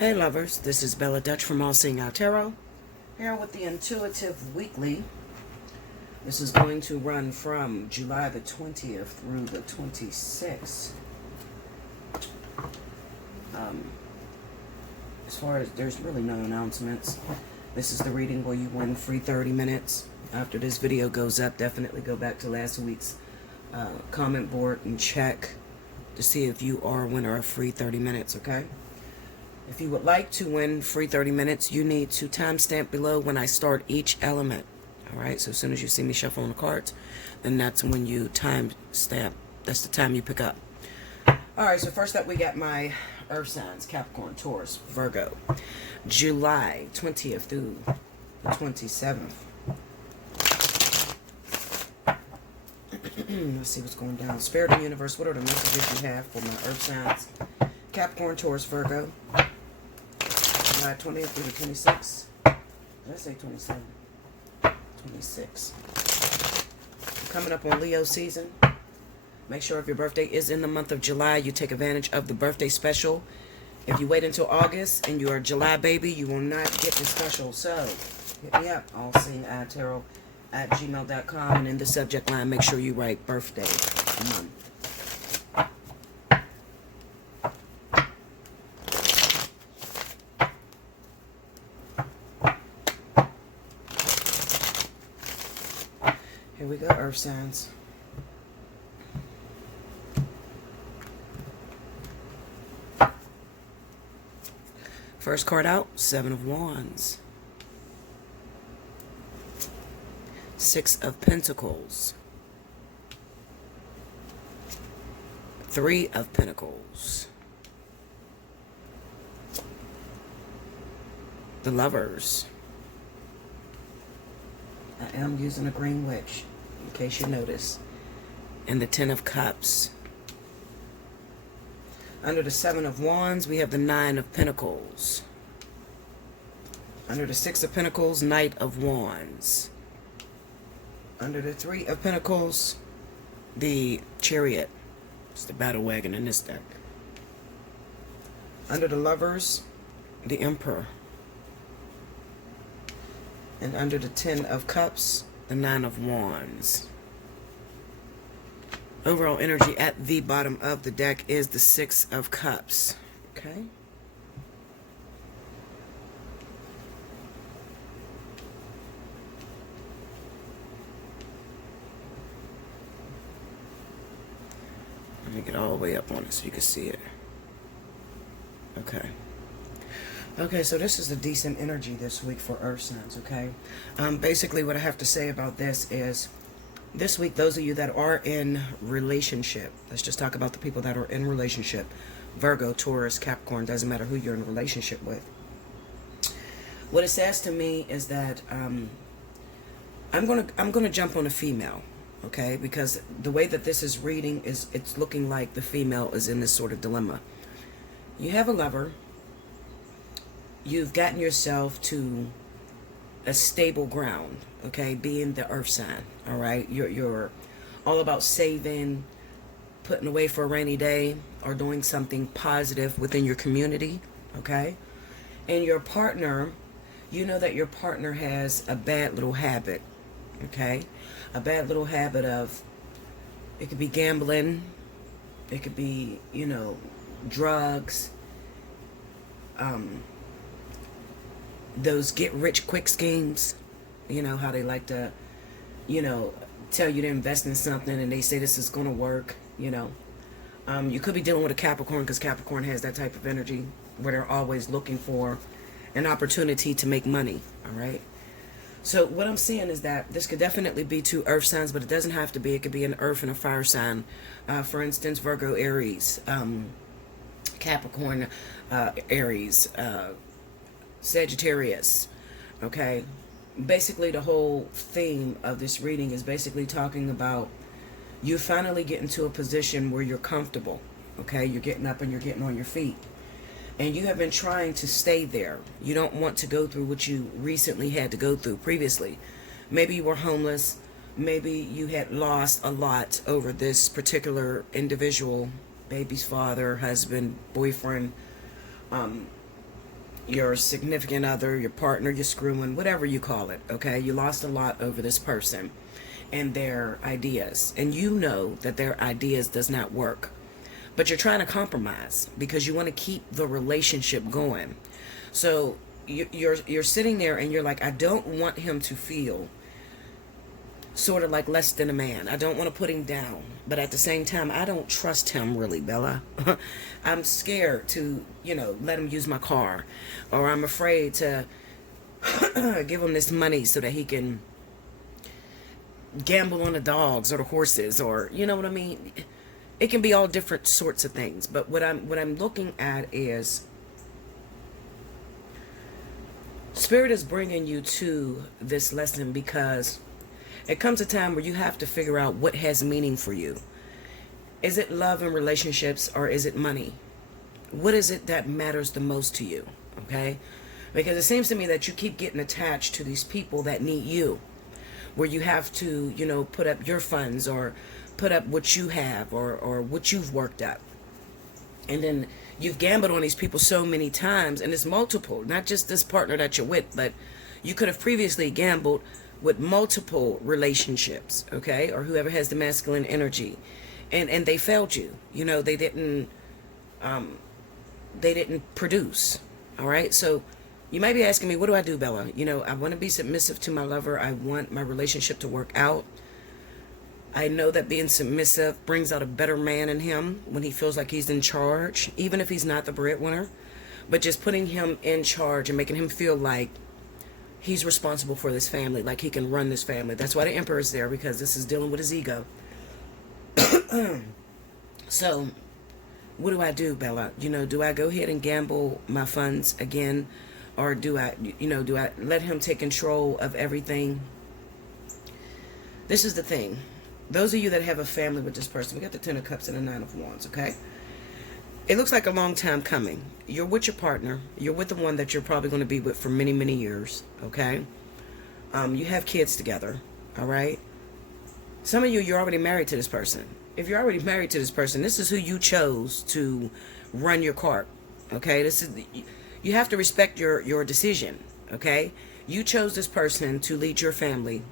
Hey lovers, this is Bella Dutch from Allseeingeyetarot, here with the Intuitive Weekly. This is going to run from July the 20th through the 26th. As far as there's really no announcements, this is the reading where you win free 30 minutes. After this video goes up, definitely go back to last week's comment board and check to see if you are a winner of free 30 minutes, okay? If you would like to win free 30 minutes, you need to timestamp below when I start each element. Alright, so as soon as you see me shuffle on the cards, then that's when you timestamp. That's the time you pick up. Alright, so first up we got my earth signs, Capricorn, Taurus, Virgo. July 20th through the 27th. Let's see what's going down. Spirit and Universe, what are the messages you have for my earth signs? Capricorn, Taurus, Virgo. July 20th through the 26th. Did I say 27? 26. Coming up on Leo season. Make sure if your birthday is in the month of July, you take advantage of the birthday special. If you wait until August and you're a July baby, you will not get the special. So, hit me up, allseeingeyetarot@gmail.com, and in the subject line, make sure you write birthday month. Here we go, earth signs. First card out, Seven of Wands. Six of Pentacles. Three of Pentacles. The Lovers. I am using a green witch, in case you notice. And the Ten of Cups. Under the Seven of Wands, we have the Nine of Pentacles. Under the Six of Pentacles, Knight of Wands. Under the Three of Pentacles, the Chariot. It's the battle wagon in this deck. Under the Lovers, the Emperor. And under the Ten of Cups, the Nine of Wands. Overall energy at the bottom of the deck is the Six of Cups. Okay? Let me get all the way up on it so you can see it. Okay. Okay, so this is a decent energy this week for earth signs, okay? Basically, what I have to say about this is, this week, those of you that are in relationship, let's just talk about the people that are in relationship. Virgo, Taurus, Capricorn, doesn't matter who you're in a relationship with. What it says to me is that I'm gonna jump on a female, okay? Because the way that this is reading is, it's looking like the female is in this sort of dilemma. You have a lover. You've gotten yourself to a stable ground, okay, being the earth sign, all right? You're all about saving, putting away for a rainy day, or doing something positive within your community, okay? And your partner, you know that your partner has a bad little habit, okay? A bad little habit of, it could be gambling, it could be, you know, drugs, those get-rich-quick schemes. You know, how they like to, you know, tell you to invest in something and they say this is going to work, you know. You could be dealing with a Capricorn, because Capricorn has that type of energy where they're always looking for an opportunity to make money, all right? So what I'm seeing is that this could definitely be two earth signs, but it doesn't have to be. It could be an earth and a fire sign. For instance, Virgo, Aries, Capricorn, Aries, Sagittarius, okay? Basically, the whole theme of this reading is basically talking about you finally getting to a position where you're comfortable, okay? You're getting up and you're getting on your feet. And you have been trying to stay there. You don't want to go through what you recently had to go through previously. Maybe you were homeless. Maybe you had lost a lot over this particular individual, baby's father, husband, boyfriend, your significant other, your partner, your screwing, whatever you call it, okay? You lost a lot over this person and their ideas. And you know that their ideas does not work. But you're trying to compromise because you want to keep the relationship going. So you're sitting there and you're like, I don't want him to feel sort of like less than a man. I don't want to put him down. But at the same time, I don't trust him really, Bella. I'm scared to, let him use my car. Or I'm afraid to give him this money so that he can gamble on the dogs or the horses, or you know what I mean. It can be all different sorts of things. But what I'm looking at is Spirit is bringing you to this lesson because it comes a time where you have to figure out what has meaning for you. Is it love and relationships, or is it money? What is it that matters the most to you? Okay? Because it seems to me that you keep getting attached to these people that need you, where you have to, put up your funds or put up what you have or what you've worked up. And then you've gambled on these people so many times, and it's multiple, not just this partner that you're with, but you could have previously gambled with multiple relationships, okay, or whoever has the masculine energy, and they failed you. They didn't produce. All right, so you might be asking me, what do I do, Bella? I want to be submissive to my lover. I want my relationship to work out. I know that being submissive brings out a better man in him when he feels like he's in charge, even if he's not the breadwinner, but just putting him in charge and making him feel like he's responsible for this family, like he can run this family. That's why the Emperor is there, because this is dealing with his ego. So, what do I do, Bella? Do I go ahead and gamble my funds again? Or do I let him take control of everything? This is the thing. Those of you that have a family with this person, we got the Ten of Cups and the Nine of Wands, okay? It looks like a long time coming. You're with your partner. You're with the one that you're probably going to be with for many, many years, okay? You have kids together, all right? Some of you're already married to this person. If you're already married to this person, this is who you chose to run your cart, okay? You have to respect your decision, okay? You chose this person to lead your family,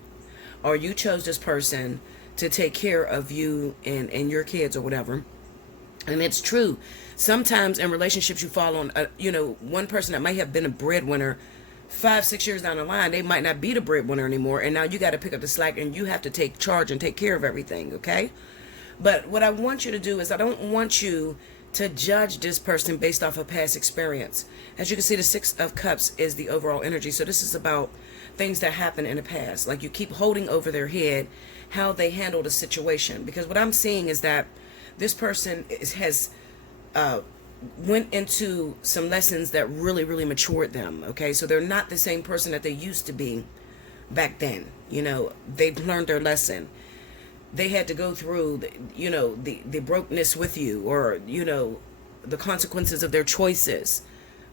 or you chose this person to take care of you and your kids or whatever. And it's true. Sometimes in relationships you fall on, one person that might have been a breadwinner 5-6 years down the line, they might not be the breadwinner anymore. And now you got to pick up the slack and you have to take charge and take care of everything, okay? But what I want you to do is I don't want you to judge this person based off of past experience. As you can see, the Six of Cups is the overall energy. So this is about things that happened in the past. Like you keep holding over their head how they handled a situation. Because what I'm seeing is that this person has went into some lessons that really, really matured them. Okay, so they're not the same person that they used to be back then. They've learned their lesson. They had to go through, the brokenness with you, or, the consequences of their choices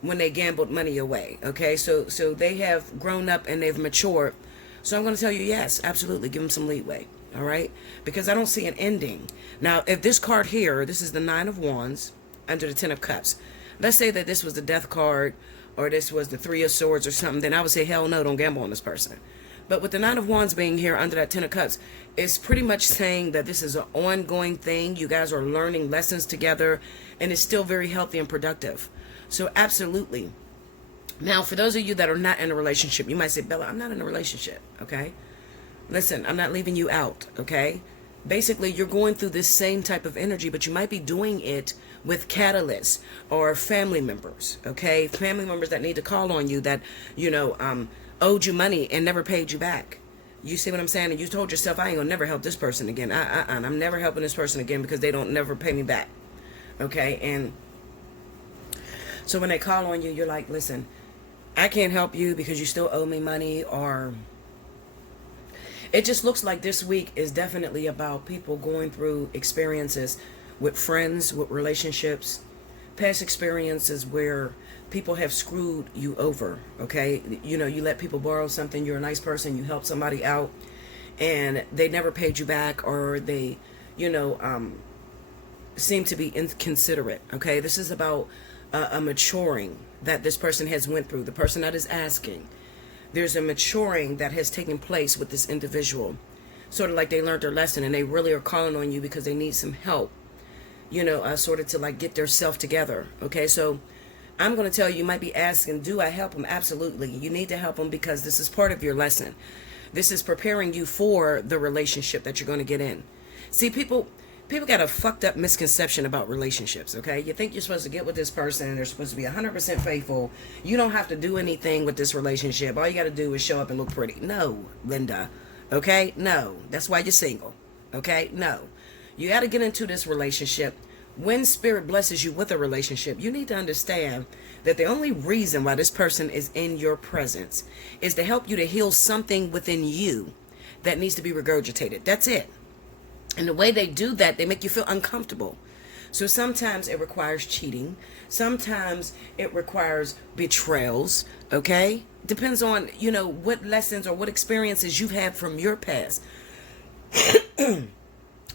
when they gambled money away. Okay, so they have grown up and they've matured. So I'm going to tell you, yes, absolutely, give them some leeway. All right, because I don't see an ending. Now, if this card here, this is the Nine of Wands under the Ten of Cups. Let's say that this was the Death card, or this was the Three of Swords or something, then I would say, hell no, don't gamble on this person. But with the Nine of Wands being here under that Ten of Cups, it's pretty much saying that this is an ongoing thing. You guys are learning lessons together, and it's still very healthy and productive. So absolutely. Now, for those of you that are not in a relationship, you might say, Bella, I'm not in a relationship, okay? Listen, I'm not leaving you out, okay? Basically, you're going through this same type of energy, but you might be doing it with catalysts or family members, okay? Family members that need to call on you that, owed you money and never paid you back. You see what I'm saying? And you told yourself, I ain't gonna never help this person again. I'm never helping this person again because they don't never pay me back, okay? And so when they call on you, you're like, listen, I can't help you because you still owe me money, or... It just looks like this week is definitely about people going through experiences with friends, with relationships, past experiences where people have screwed you over, okay? You let people borrow something, you're a nice person, you help somebody out, and they never paid you back, or they, seem to be inconsiderate, okay? This is about a maturing that this person has went through. The person that is asking, there's a maturing that has taken place with this individual. Sort of like they learned their lesson and they really are calling on you because they need some help, sort of to like get their self together. Okay, so I'm going to tell you, you might be asking, do I help them? Absolutely. You need to help them because this is part of your lesson. This is preparing you for the relationship that you're going to get in. See, people got a fucked up misconception about relationships, okay? You think you're supposed to get with this person and they're supposed to be 100% faithful. You don't have to do anything with this relationship. All you got to do is show up and look pretty. No, Linda, okay? No, that's why you're single, okay? No, you got to get into this relationship. When Spirit blesses you with a relationship, you need to understand that the only reason why this person is in your presence is to help you to heal something within you that needs to be regurgitated. That's it. And the way they do that, they make you feel uncomfortable. So sometimes it requires cheating. Sometimes it requires betrayals, okay? Depends on, what lessons or what experiences you've had from your past.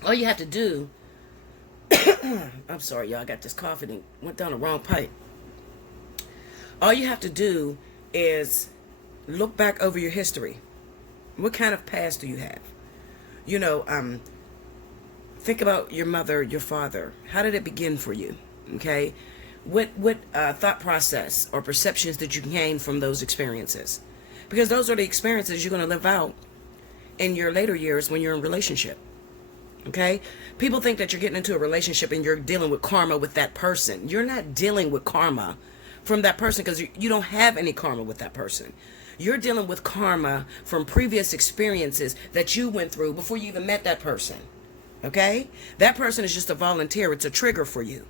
All you have to do, I'm sorry, y'all, I got this cough and it went down the wrong pipe. All you have to do is look back over your history. What kind of past do you have? Think about your mother, your father. How did it begin for you? Okay? What thought process or perceptions did you gain from those experiences? Because those are the experiences you're going to live out in your later years when you're in a relationship. Okay? People think that you're getting into a relationship and you're dealing with karma with that person. You're not dealing with karma from that person because you don't have any karma with that person. You're dealing with karma from previous experiences that you went through before you even met that person. Okay? That person is just a volunteer. It's a trigger for you.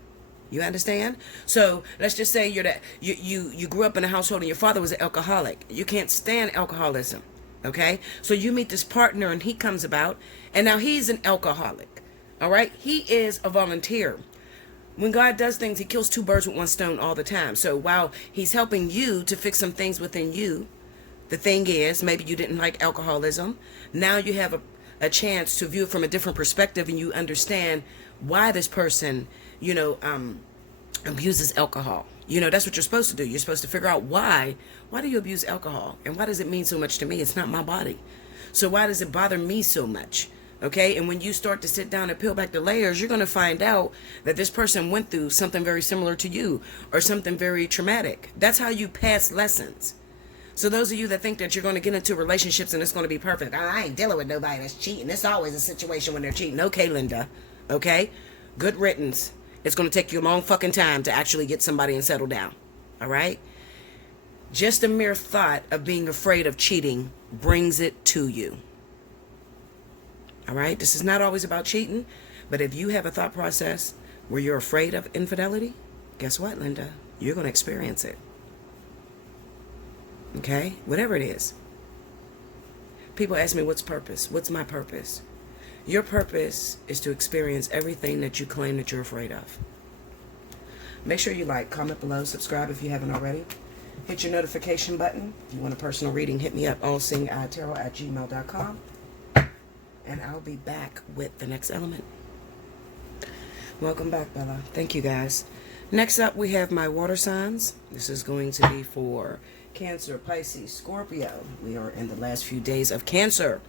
You understand? So let's just say you grew up in a household and your father was an alcoholic. You can't stand alcoholism. Okay? So you meet this partner and he comes about and now he's an alcoholic. All right? He is a volunteer. When God does things, he kills two birds with one stone all the time. So while he's helping you to fix some things within you, the thing is, maybe you didn't like alcoholism. Now you have a chance to view it from a different perspective and you understand why this person, abuses alcohol. That's what you're supposed to do. You're supposed to figure out why do you abuse alcohol? And why does it mean so much to me? It's not my body. So why does it bother me so much? Okay, and when you start to sit down and peel back the layers, you're going to find out that this person went through something very similar to you or something very traumatic. That's how you pass lessons. So those of you that think that you're going to get into relationships and it's going to be perfect, I ain't dealing with nobody that's cheating. It's always a situation when they're cheating. Okay, Linda. Okay? Good riddance. It's going to take you a long fucking time to actually get somebody and settle down. All right? Just a mere thought of being afraid of cheating brings it to you. All right? This is not always about cheating, but if you have a thought process where you're afraid of infidelity, guess what, Linda? You're going to experience it. Okay? Whatever it is. People ask me, what's purpose? What's my purpose? Your purpose is to experience everything that you claim that you're afraid of. Make sure you like, comment below, subscribe if you haven't already. Hit your notification button. If you want a personal reading, hit me up, allseeingeyetarot@gmail.com. And I'll be back with the next element. Welcome back, Bella. Thank you, guys. Next up, we have my water signs. This is going to be for Cancer, Pisces, Scorpio. We are in the last few days of Cancer.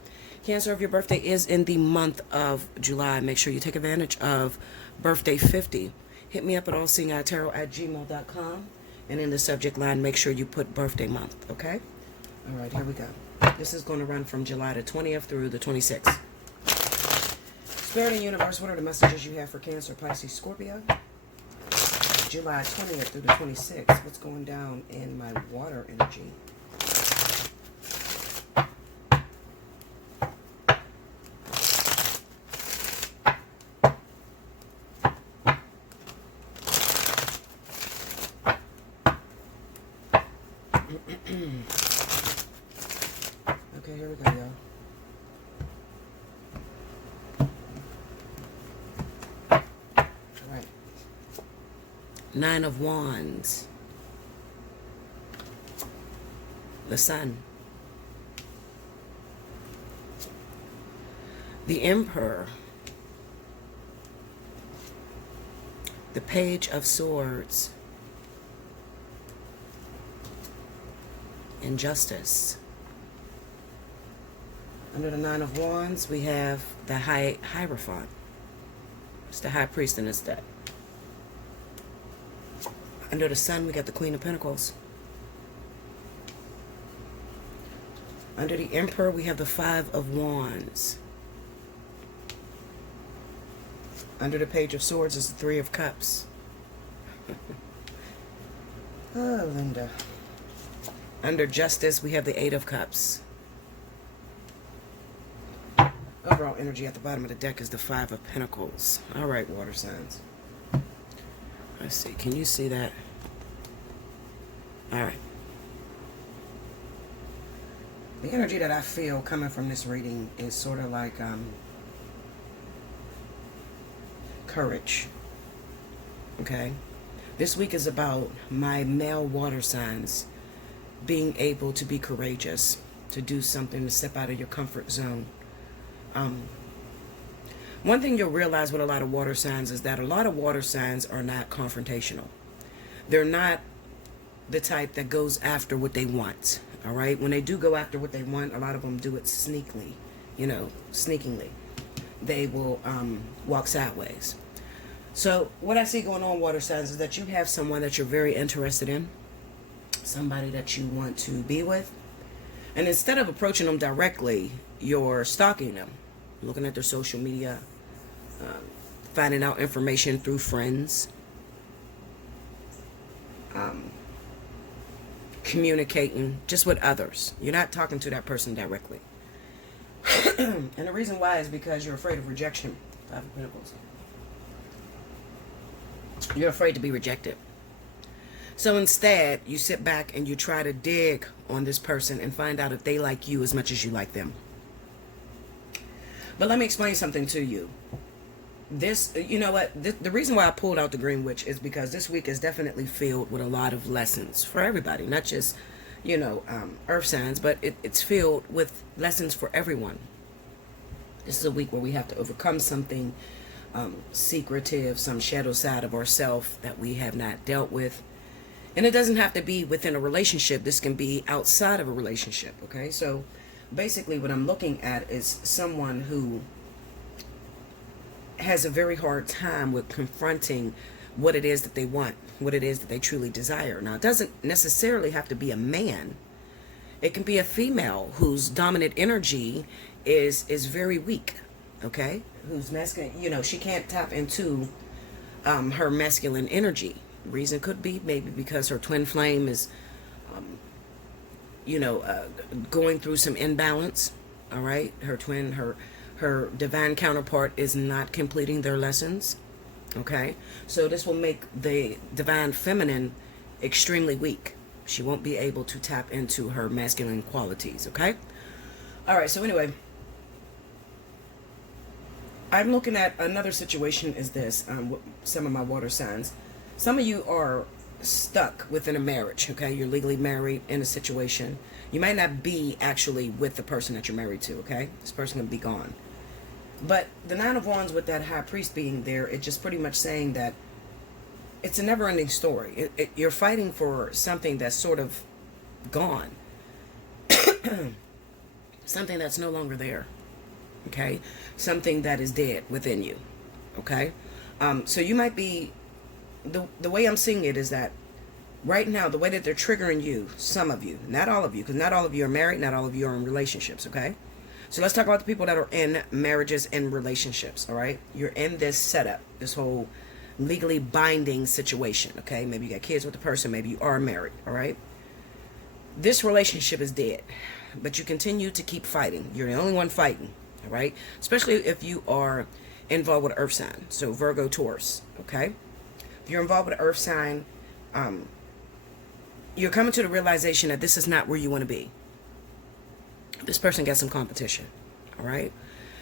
Cancer, if your birthday is in the month of July, make sure you take advantage of birthday 50. Hit me up at allseeingeyetarot@gmail.com. And in the subject line, make sure you put birthday month, okay? All right, here we go. This is going to run from July the 20th through the 26th. Spirit and Universe, what are the messages you have for Cancer, Pisces, Scorpio? July 20th through the 26th. What's going down in my water energy? Okay, here we go, y'all. Alright. Nine of Wands. The Sun. The Emperor. The Page of Swords. injustice. Under the Nine of Wands, we have the Hierophant. It's the High Priest in this deck. Under the Sun, we got the Queen of Pentacles. Under the Emperor, we have the Five of Wands. Under the Page of Swords is the Three of Cups. Oh, Linda. Under Justice, we have the Eight of Cups. Overall energy at the bottom of the deck is the Five of Pentacles. All right, water signs. Let's see. Can you see that? All right. The energy that I feel coming from this reading is sort of like courage. Okay? This week is about my male water signs being able to be courageous, to do something, to step out of your comfort zone. One thing you'll realize with a lot of water signs is that a lot of water signs are not confrontational. They're not the type that goes after what they want. All right? When they do go after what they want, a lot of them do it sneakily, sneakingly. They will walk sideways. So what I see going on, water signs, is that you have someone that you're very interested in, somebody that you want to be with, and instead of approaching them directly, you're stalking them, looking at their social media, finding out information through friends, communicating just with others. You're not talking to that person directly. And the reason why is because you're afraid of rejection. Five of Pentacles. You're afraid to be rejected. So instead, you sit back and you try to dig on this person and find out if they like you as much as you like them. But let me explain something to you. This, you know what, the reason why I pulled out the Green Witch is because this week is definitely filled with a lot of lessons for everybody, not just, earth signs, but it's filled with lessons for everyone. This is a week where we have to overcome something secretive, some shadow side of ourselves that we have not dealt with. And it doesn't have to be within a relationship. This can be outside of a relationship, okay? So basically what I'm looking at is someone who has a very hard time with confronting what it is that they want, what it is that they truly desire. Now, it doesn't necessarily have to be a man. It can be a female whose dominant energy is very weak, okay? Who's masculine, she can't tap into her masculine energy. Reason could be maybe because her twin flame is, going through some imbalance, all right? Her divine counterpart is not completing their lessons, okay? So this will make the divine feminine extremely weak. She won't be able to tap into her masculine qualities, okay? All right, so anyway, I'm looking at another situation is this, with some of my water signs. Some of you are stuck within a marriage, okay? You're legally married in a situation. You might not be actually with the person that you're married to, okay? This person can be gone. But the Nine of Wands with that High Priest being there, it's just pretty much saying that it's a never-ending story. You're fighting for something that's sort of gone. Something that's no longer there, okay? Something that is dead within you, okay? So you might be, the way I'm seeing it is that right now, the way that they're triggering you, some of you, not all of you, because not all of you are married, not all of you are in relationships, okay? So let's talk about the people that are in marriages and relationships, all right? You're in this setup, this whole legally binding situation, okay? Maybe you got kids with the person, maybe you are married, all right? This relationship is dead, but you continue to keep fighting. You're the only one fighting, all right? Especially if you are involved with an earth sign, so Virgo, Taurus, okay? If you're involved with an earth sign, you're coming to the realization that this is not where you want to be. This person got some competition, all right?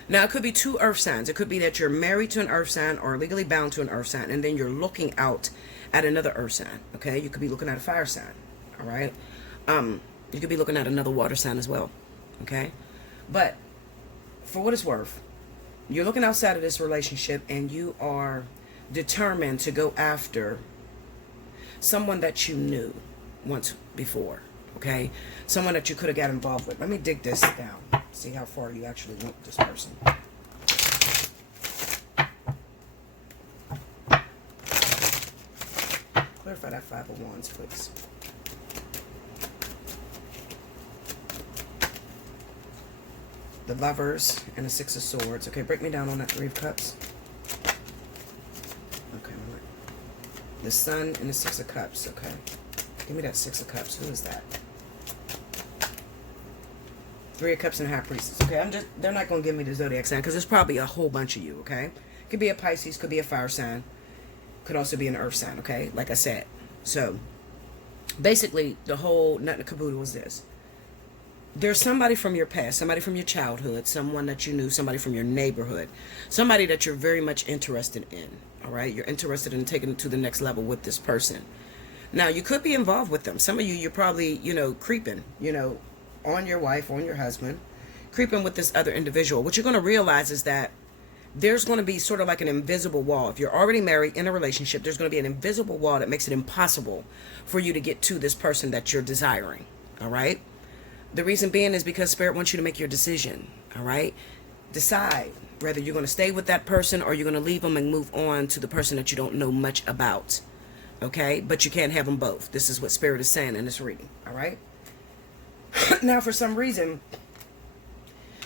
Now, it could be two earth signs. It could be that you're married to an earth sign or legally bound to an earth sign, and then you're looking out at another earth sign, okay? You could be looking at a fire sign, all right? You could be looking at another water sign as well, okay? But for what it's worth, you're looking outside of this relationship, and you are determined to go after someone that you knew once before, Okay? Someone that you could have got involved with. Let me dig this down. See how far you actually went with this person. Clarify that Five of Wands, please. The Lovers and the Six of Swords. Okay, break me down on that Three of Cups. Okay, the Sun and the Six of Cups. Okay, give me that Six of Cups. Who is that? Three of Cups and a High Priestess. Okay, they're not going to give me the zodiac sign because there's probably a whole bunch of you, okay? Could be a Pisces, could be a fire sign, could also be an earth sign, okay? Like I said. So, basically, the whole nut and caboodle was this. There's somebody from your past, somebody from your childhood, someone that you knew, somebody from your neighborhood, somebody that you're very much interested in, all right? You're interested in taking it to the next level with this person. Now, you could be involved with them. Some of you, you're probably, creeping, on your wife, on your husband, creeping with this other individual. What you're going to realize is that there's going to be sort of like an invisible wall. If you're already married in a relationship, there's going to be an invisible wall that makes it impossible for you to get to this person that you're desiring. All right. The reason being is because Spirit wants you to make your decision. All right. Decide whether you're going to stay with that person or you're going to leave them and move on to the person that you don't know much about. Okay. But you can't have them both. This is what Spirit is saying in this reading. All right. Now, for some reason,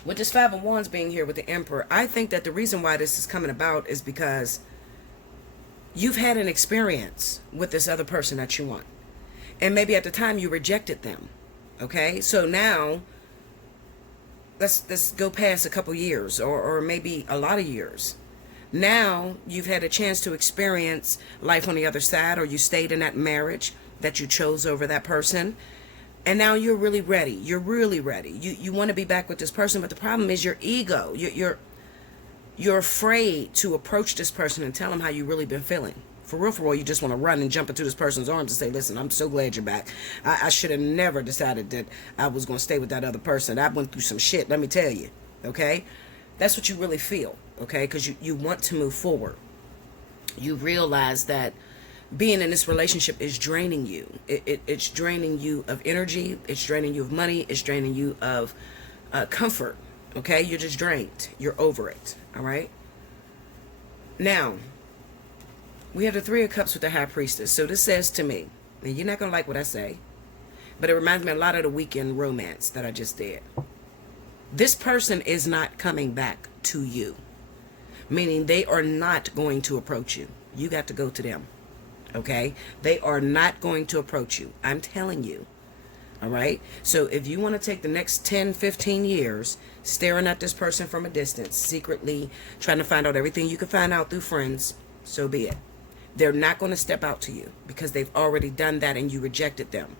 with this Five of Wands being here with the Emperor, I think that the reason why this is coming about is because you've had an experience with this other person that you want. And maybe at the time you rejected them. Okay? So now, let's go past a couple years or maybe a lot of years. Now, you've had a chance to experience life on the other side, or you stayed in that marriage that you chose over that person. And now you're really ready. You're really ready. You want to be back with this person, but the problem is your ego. You're afraid to approach this person and tell them how you really been feeling. For real, you just want to run and jump into this person's arms and say, listen, I'm so glad you're back. I should have never decided that I was going to stay with that other person. I went through some shit, let me tell you. Okay? That's what you really feel. Okay? Because you want to move forward. You realize that being in this relationship is draining you. It's draining you of energy. It's draining you of money. It's draining you of comfort. Okay? You're just drained. You're over it. All right? Now, we have the Three of Cups with the High Priestess. So this says to me, and you're not going to like what I say, but it reminds me a lot of the weekend romance that I just did. This person is not coming back to you. Meaning they are not going to approach you. You got to go to them. Okay? They are not going to approach you. I'm telling you. All right? So if you want to take the next 10, 15 years staring at this person from a distance, secretly trying to find out everything you can find out through friends, so be it. They're not going to step out to you because they've already done that and you rejected them.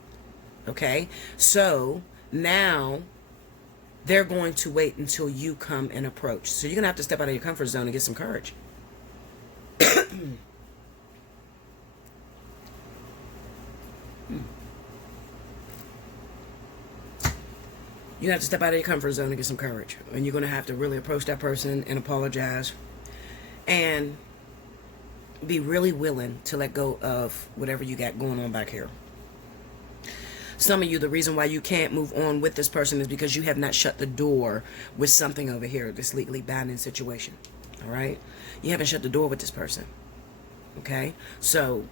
Okay? So now they're going to wait until you come and approach. So you're going to have to step out of your comfort zone and get some courage. You have to step out of your comfort zone and get some courage. And you're going to have to really approach that person and apologize. And be really willing to let go of whatever you got going on back here. Some of you, the reason why you can't move on with this person is because you have not shut the door with something over here, this legally binding situation. All right? You haven't shut the door with this person. Okay? So,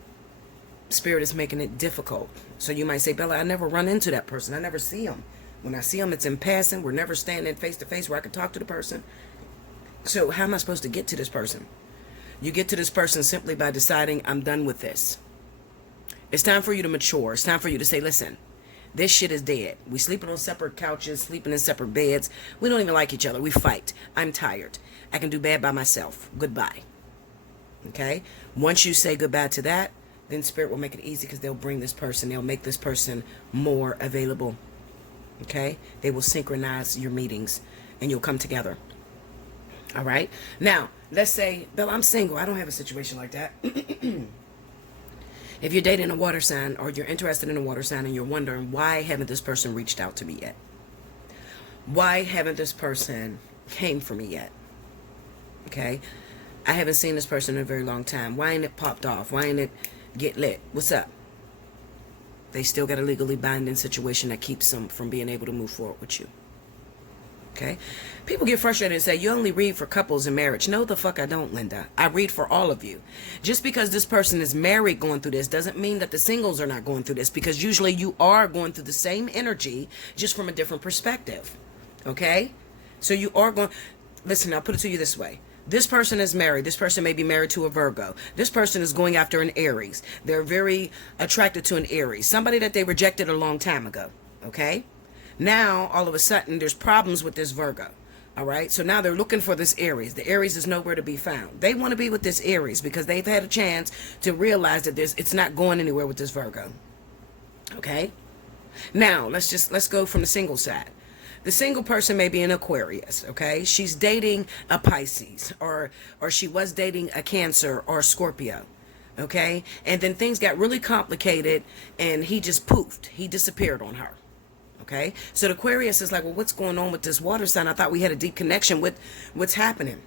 Spirit is making it difficult. So you might say, Bella, I never run into that person. I never see him. When I see them, it's in passing. We're never standing face to face where I can talk to the person. So how am I supposed to get to this person? You get to this person simply by deciding, I'm done with this. It's time for you to mature. It's time for you to say, listen, this shit is dead. We sleeping on separate couches, sleeping in separate beds. We don't even like each other. We fight. I'm tired. I can do bad by myself. Goodbye. Okay? Once you say goodbye to that, then Spirit will make it easy because they'll bring this person. They'll make this person more available. Okay? They will synchronize your meetings and you'll come together. All right? Now, let's say, Bella, I'm single. I don't have a situation like that. If you're dating a water sign or you're interested in a water sign and you're wondering, why haven't this person reached out to me yet? Why haven't this person came for me yet? Okay? I haven't seen this person in a very long time. Why ain't it popped off? Why ain't it get lit? What's up? They still got a legally binding situation that keeps them from being able to move forward with you. Okay? People get frustrated and say, you only read for couples in marriage. No, the fuck I don't, Linda. I read for all of you. Just because this person is married going through this doesn't mean that the singles are not going through this, because usually you are going through the same energy, just from a different perspective. Okay? So you are going... Listen, I'll put it to you this way. This person is married. This person may be married to a Virgo. This person is going after an Aries. They're very attracted to an Aries. Somebody that they rejected a long time ago. Okay? Now, all of a sudden, there's problems with this Virgo. All right? So now they're looking for this Aries. The Aries is nowhere to be found. They want to be with this Aries because they've had a chance to realize that it's not going anywhere with this Virgo. Okay? Now, let's go from the single side. The single person may be an Aquarius, okay? She's dating a Pisces, or she was dating a Cancer or a Scorpio, okay? And then things got really complicated, and he just poofed. He disappeared on her. Okay, so the Aquarius is like, well, what's going on with this water sign? I thought we had a deep connection with what's happening.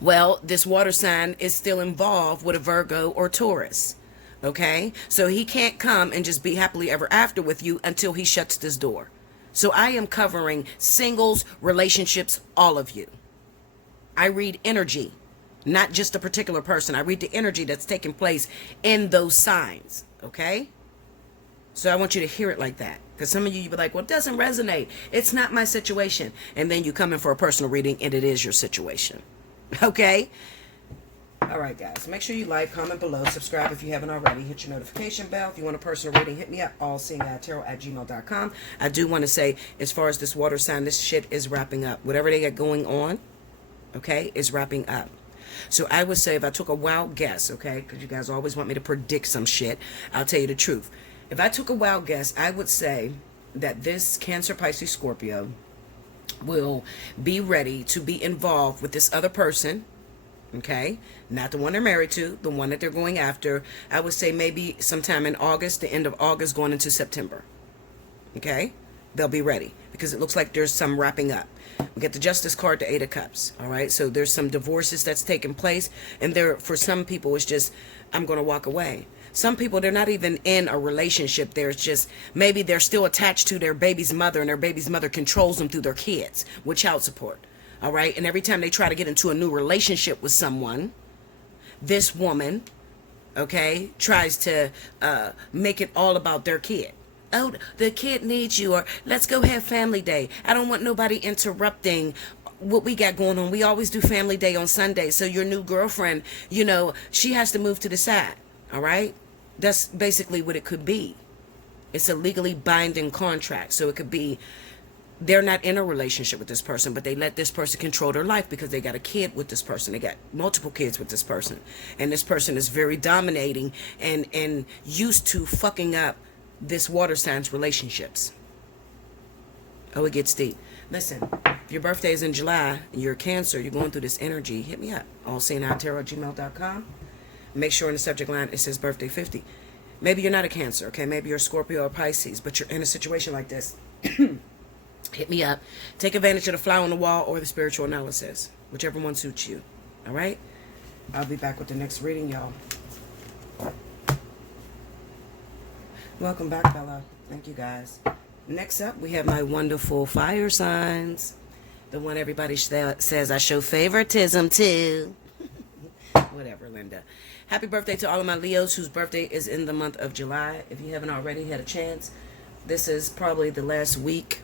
Well, this water sign is still involved with a Virgo or Taurus. Okay, so he can't come and just be happily ever after with you until he shuts this door. So I am covering singles, relationships, all of you. I read energy, not just a particular person. I read the energy that's taking place in those signs. Okay. So I want you to hear it like that. Because some of you be like, well, it doesn't resonate. It's not my situation. And then you come in for a personal reading and it is your situation. Okay? All right, guys. Make sure you like, comment below, subscribe if you haven't already. Hit your notification bell. If you want a personal reading, hit me up, allseeingeyetarot@gmail.com. I do want to say, as far as this water sign, this shit is wrapping up. Whatever they got going on, okay, is wrapping up. So I would say, if I took a wild guess, okay, because you guys always want me to predict some shit, I'll tell you the truth. If I took a wild guess, I would say that this Cancer, Pisces, Scorpio will be ready to be involved with this other person, okay? Not the one they're married to, the one that they're going after. I would say maybe sometime in August, the end of August, going into September, okay? They'll be ready because it looks like there's some wrapping up. We get the Justice card, the Eight of Cups, all right? So there's some divorces that's taking place, and there, for some people, it's just, I'm going to walk away. Some people, they're not even in a relationship. There's just, maybe they're still attached to their baby's mother, and their baby's mother controls them through their kids with child support. All right. And every time they try to get into a new relationship with someone, this woman, okay, tries to make it all about their kid. Oh, the kid needs you, or let's go have family day. I don't want nobody interrupting what we got going on. We always do family day on Sunday. So your new girlfriend, you know, she has to move to the side. All right. That's basically what it could be. It's a legally binding contract. So it could be they're not in a relationship with this person, but they let this person control their life because they got a kid with this person. They got multiple kids with this person. And this person is very dominating and used to fucking up this water sign's relationships. Oh, it gets deep. Listen, if your birthday is in July and you're a Cancer, you're going through this energy, hit me up. Allseeingeyetarot@gmail.com. Make sure in the subject line it says birthday 50. Maybe you're not a Cancer, okay? Maybe you're a Scorpio or Pisces, but you're in a situation like this. Hit me up. Take advantage of the fly on the wall or the spiritual analysis, whichever one suits you. All right? I'll be back with the next reading, y'all. Welcome back, Bella. Thank you, guys. Next up, we have my wonderful fire signs. The one everybody says I show favoritism to. Whatever, Linda. Happy birthday to all of my Leos whose birthday is in the month of July. If you haven't already had a chance, this is probably the last week.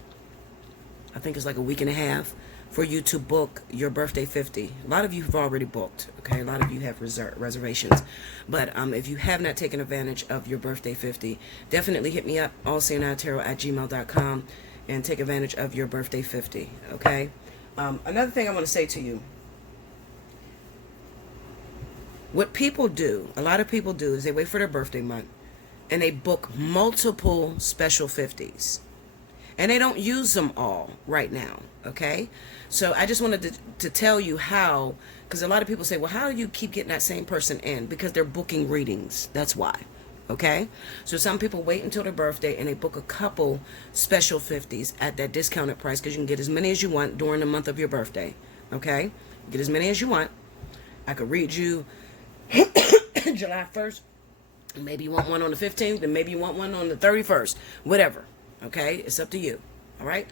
I think it's like a week and a half for you to book your birthday 50. A lot of you have already booked, okay? A lot of you have reservations. But if you have not taken advantage of your birthday 50, definitely hit me up, allseeingeyetarot@gmail.com, and take advantage of your birthday 50, okay? Another thing I want to say to you, what people do, a lot of people do, is they wait for their birthday month and they book multiple special 50s. And they don't use them all right now, okay? So I just wanted to tell you how, because a lot of people say, well, how do you keep getting that same person in? Because they're booking readings. That's why, okay? So some people wait until their birthday and they book a couple special 50s at that discounted price because you can get as many as you want during the month of your birthday, okay? Get as many as you want. I could read you July 1st Maybe you want one on the 15th, and maybe you want one on the 31st. Whatever. Okay? It's up to you. All right?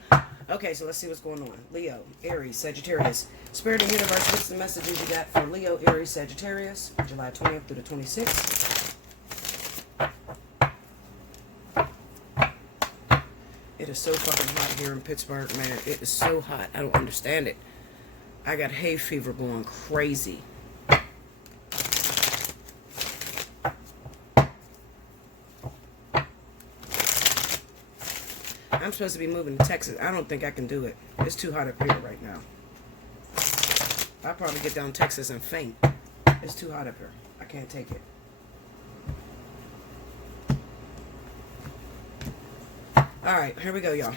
Okay, so let's see what's going on. Leo, Aries, Sagittarius. Spirit of Universe, what's the messages you got for Leo, Aries, Sagittarius, July 20th through the 26th? It is so fucking hot here in Pittsburgh, man. It is so hot. I don't understand it. I got hay fever going crazy. I'm supposed to be moving to Texas. I don't think I can do it. It's too hot up here right now. I'll probably get down to Texas and faint. It's too hot up here. I can't take it. Alright, here we go, y'all.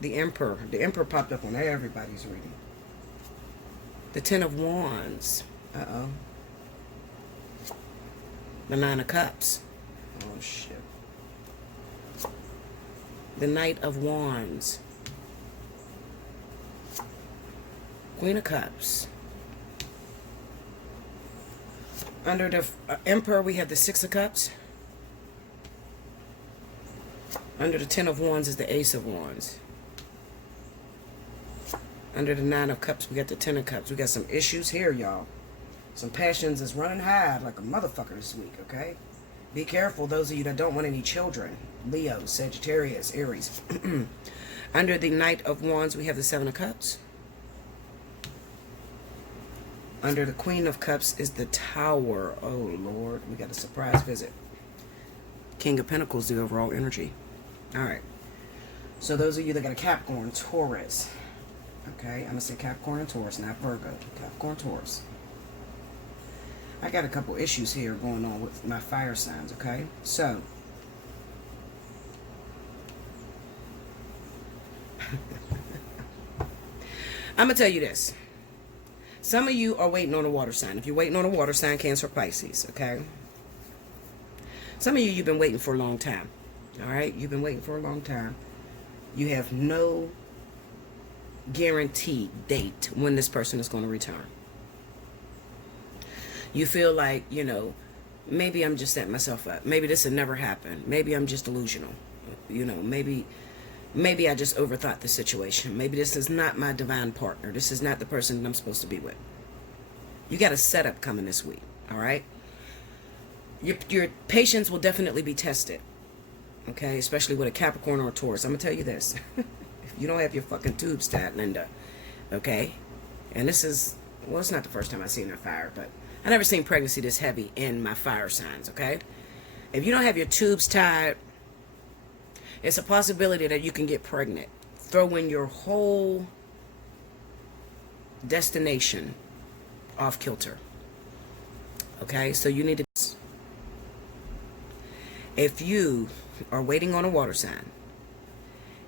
The Emperor. The Emperor popped up on everybody's reading. The Ten of Wands. Uh-oh. The Nine of Cups. Oh, shit. The Knight of Wands. Queen of Cups. Under the Emperor, we have the Six of Cups. Under the Ten of Wands is the Ace of Wands. Under the Nine of Cups, we got the Ten of Cups. We got some issues here, y'all. Some passions is running high like a motherfucker this week, okay? Be careful, those of you that don't want any children. Leo, Sagittarius, Aries. Under the Knight of Wands, we have the Seven of Cups. Under the Queen of Cups is the Tower. Oh, Lord. We got a surprise visit. King of Pentacles, the overall energy. All right. So those of you that got a Capricorn, Taurus. Okay, I'm going to say Capricorn and Taurus, not Virgo. Capricorn, Taurus. I got a couple issues here going on with my fire signs, okay? So, I'm going to tell you this. Some of you are waiting on a water sign. If you're waiting on a water sign, Cancer, Pisces, okay? Some of you, you've been waiting for a long time, all right? You've been waiting for a long time. You have no guaranteed date when this person is going to return. You feel like, you know, maybe I'm just setting myself up. Maybe this will never happen. Maybe I'm just delusional. You know, maybe I just overthought the situation. Maybe this is not my divine partner. This is not the person that I'm supposed to be with. You got a setup coming this week, all right? Your patience will definitely be tested, okay? Especially with a Capricorn or a Taurus. I'm going to tell you this. If you don't have your fucking tubes tied, Linda, okay? And this is, well, it's not the first time I've seen a fire, but I never seen pregnancy this heavy in my fire signs, okay? If you don't have your tubes tied, it's a possibility that you can get pregnant. Throw in your whole destination off kilter. Okay, so you need to... If you are waiting on a water sign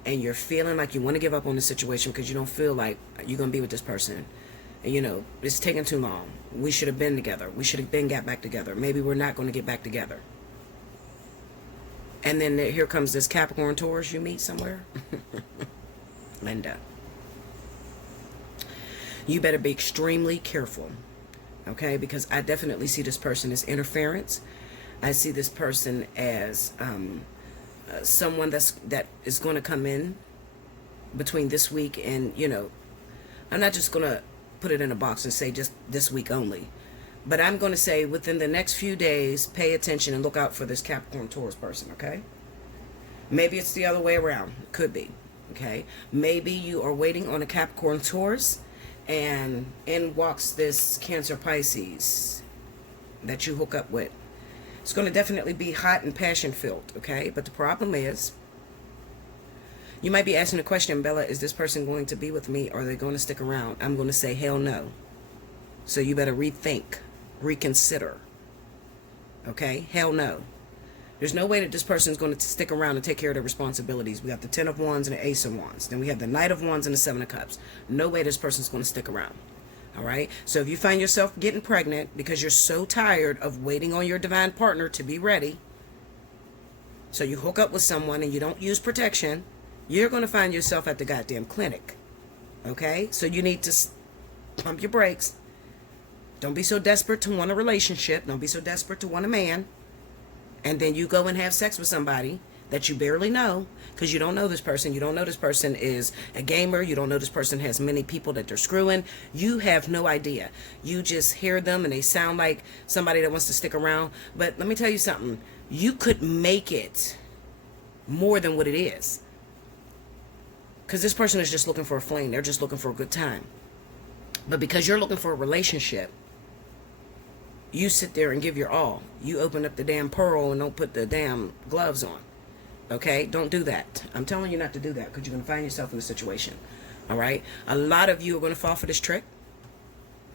and you're feeling like you want to give up on the situation because you don't feel like you're going to be with this person, and you know, it's taking too long. We should have been together. We should have been got back together. Maybe we're not going to get back together. And then here comes this Capricorn Taurus you meet somewhere. Linda. You better be extremely careful. Okay? Because I definitely see this person as interference. I see this person as someone that is going to come in between this week and, you know, I'm not just going to put it in a box and say just this week only. But I'm going to say within the next few days, pay attention and look out for this Capricorn Taurus person, okay? Maybe it's the other way around. Could be, okay? Maybe you are waiting on a Capricorn Taurus and in walks this Cancer Pisces that you hook up with. It's going to definitely be hot and passion-filled, okay? But the problem is, you might be asking the question, Bella, is this person going to be with me or are they going to stick around? I'm going to say hell no. So you better rethink, reconsider. Okay? Hell no. There's no way that this person is going to stick around and take care of their responsibilities. We got the Ten of Wands and the Ace of Wands. Then we have the Knight of Wands and the Seven of Cups. No way this person's going to stick around. All right? So if you find yourself getting pregnant because you're so tired of waiting on your divine partner to be ready, so you hook up with someone and you don't use protection, you're going to find yourself at the goddamn clinic. Okay? So you need to pump your brakes. Don't be so desperate to want a relationship. Don't be so desperate to want a man. And then you go and have sex with somebody that you barely know, because you don't know this person. You don't know this person is a gamer. You don't know this person has many people that they're screwing. You have no idea. You just hear them and they sound like somebody that wants to stick around. But let me tell you something. You could make it more than what it is. Because this person is just looking for a fling. They're just looking for a good time. But because you're looking for a relationship, you sit there and give your all. You open up the damn pearl and don't put the damn gloves on. Okay? Don't do that. I'm telling you not to do that, because you're going to find yourself in a situation. All right? A lot of you are going to fall for this trick.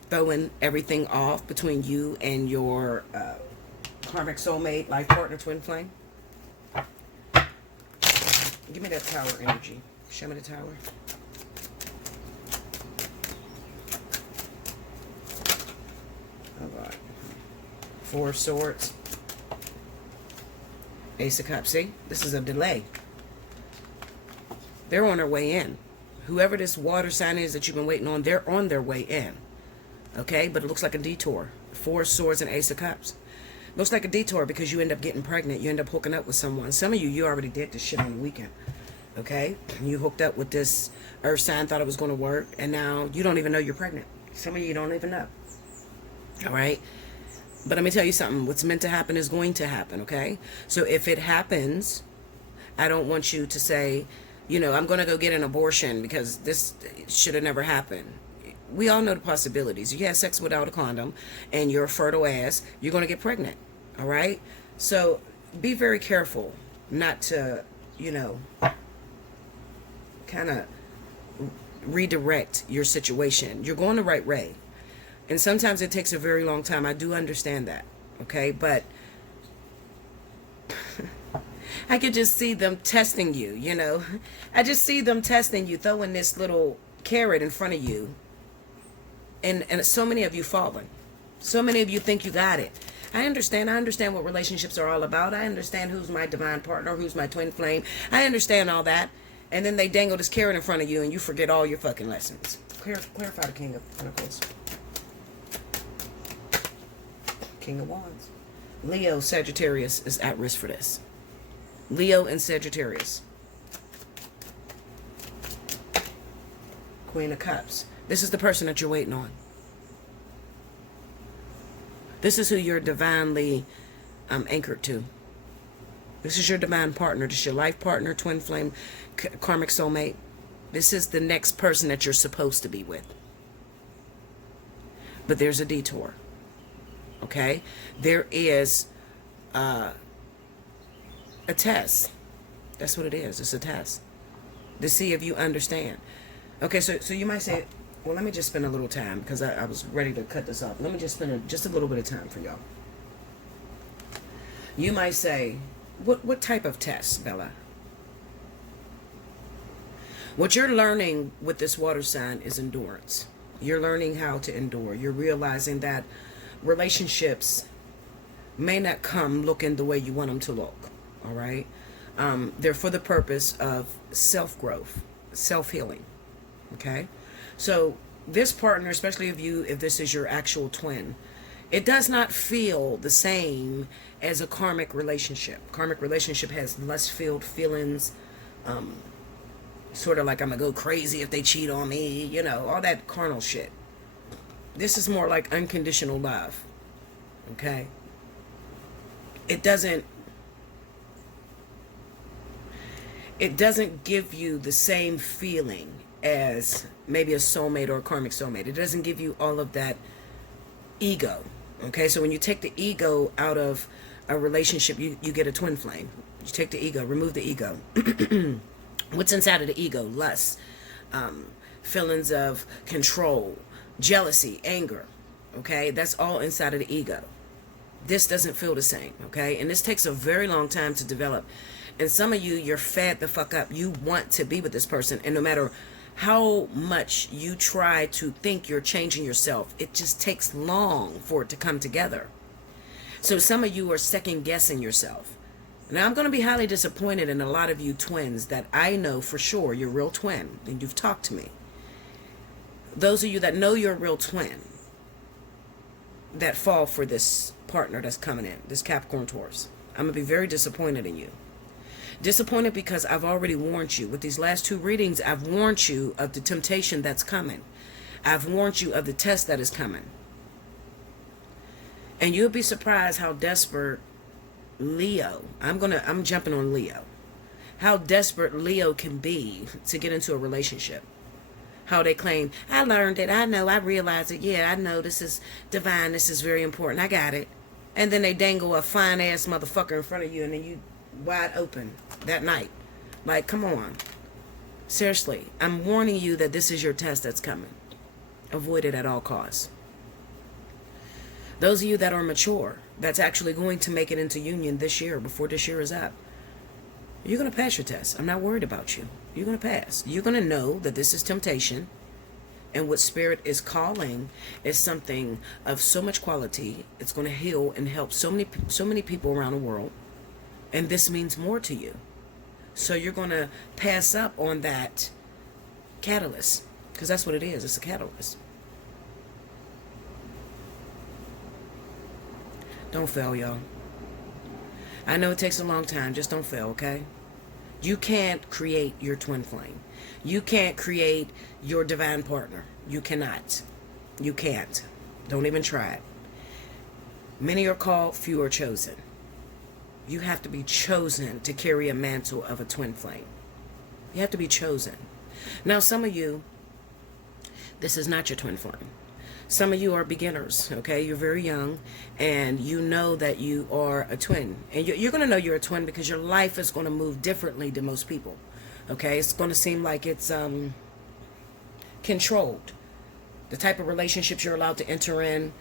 Throwing everything off between you and your karmic soulmate, life partner, twin flame. Give me that tower energy. Show me the tower. All right. Four of Swords. Ace of Cups. See? This is a delay. They're on their way in. Whoever this water sign is that you've been waiting on, they're on their way in. Okay? But it looks like a detour. Four of Swords and Ace of Cups. Looks like a detour because you end up getting pregnant. You end up hooking up with someone. Some of you already did this shit on the weekend. Okay? You hooked up with this earth sign, thought it was going to work, and now you don't even know you're pregnant. Some of you don't even know. All right? But let me tell you something. What's meant to happen is going to happen, okay? So if it happens, I don't want you to say, you know, I'm going to go get an abortion because this should have never happened. We all know the possibilities. You have sex without a condom and you're a fertile ass, you're going to get pregnant, all right? So be very careful not to, you know, kind of redirect your situation. You're going the right way. And sometimes it takes a very long time. I do understand that, okay? But I could just see them testing you, you know? I just see them testing you, throwing this little carrot in front of you. And so many of you falling. So many of you think you got it. I understand what relationships are all about. I understand who's my divine partner, who's my twin flame. I understand all that. And then they dangle this carrot in front of you and you forget all your fucking lessons. Clarify the King of Pentacles. King of Wands. Leo, Sagittarius is at risk for this. Leo and Sagittarius. Queen of Cups. This is the person that you're waiting on. This is who you're divinely anchored to. This is your divine partner. This is your life partner, twin flame, karmic soulmate. This is the next person that you're supposed to be with. But there's a detour. Okay? There is a test. That's what it is. It's a test. To see if you understand. Okay, so you might say, well, let me just spend a little time because I was ready to cut this off. Let me just spend just a little bit of time for y'all. You might say, what type of test, Bella? What you're learning with this water sign is endurance. You're learning how to endure. You're realizing that relationships may not come looking the way you want them to look. All right? They're for the purpose of self-growth, self-healing. Okay? So this partner, especially if this is your actual twin, it does not feel the same as a karmic relationship. Karmic relationship has lust-filled feelings, sort of like I'm gonna go crazy if they cheat on me, you know, all that carnal shit. This is more like unconditional love. Okay? It doesn't give you the same feeling as maybe a soulmate or a karmic soulmate. It doesn't give you all of that ego. Okay, so when you take the ego out of a relationship, you get a twin flame. You take the ego, remove the ego. What's inside of the ego? Lust, feelings of control, jealousy, anger. Okay, that's all inside of the ego. This doesn't feel the same. Okay, and this takes a very long time to develop. And some of you, you're fed the fuck up. You want to be with this person, and no matter how much you try to think you're changing yourself, it just takes long for it to come together. So some of you are second guessing yourself. Now I'm going to be highly disappointed in a lot of you twins that I know for sure you're real twin, and you've talked to me. Those of you that know you're a real twin that fall for this partner that's coming in, this Capricorn Taurus. I'm going to be very disappointed in you. Disappointed because I've already warned you. With these last 2 readings, I've warned you of the temptation that's coming. I've warned you of the test that is coming. And you'll be surprised how desperate Leo, I'm jumping on Leo. How desperate Leo can be to get into a relationship. How they claim, I learned it, I know, I realize it, yeah, I know this is divine, this is very important, I got it. And then they dangle a fine ass motherfucker in front of you and then you wide open that night. Like, come on. Seriously, I'm warning you that this is your test that's coming. Avoid it at all costs. Those of you that are mature, that's actually going to make it into union this year, before this year is up, you're going to pass your test. I'm not worried about you. You're going to pass. You're going to know that this is temptation. And what Spirit is calling is something of so much quality. It's going to heal and help so many people around the world. And this means more to you. So you're going to pass up on that catalyst. Because that's what it is. It's a catalyst. Don't fail, y'all. I know it takes a long time. Just don't fail, okay? You can't create your twin flame. You can't create your divine partner. You cannot. You can't. Don't even try it. Many are called, few are chosen. You have to be chosen to carry a mantle of a twin flame. You have to be chosen. Now, some of you, this is not your twin flame. Some of you are beginners, okay? You're very young, and you know that you are a twin. And you're going to know you're a twin because your life is going to move differently than most people, okay? It's going to seem like it's controlled. The type of relationships you're allowed to enter in,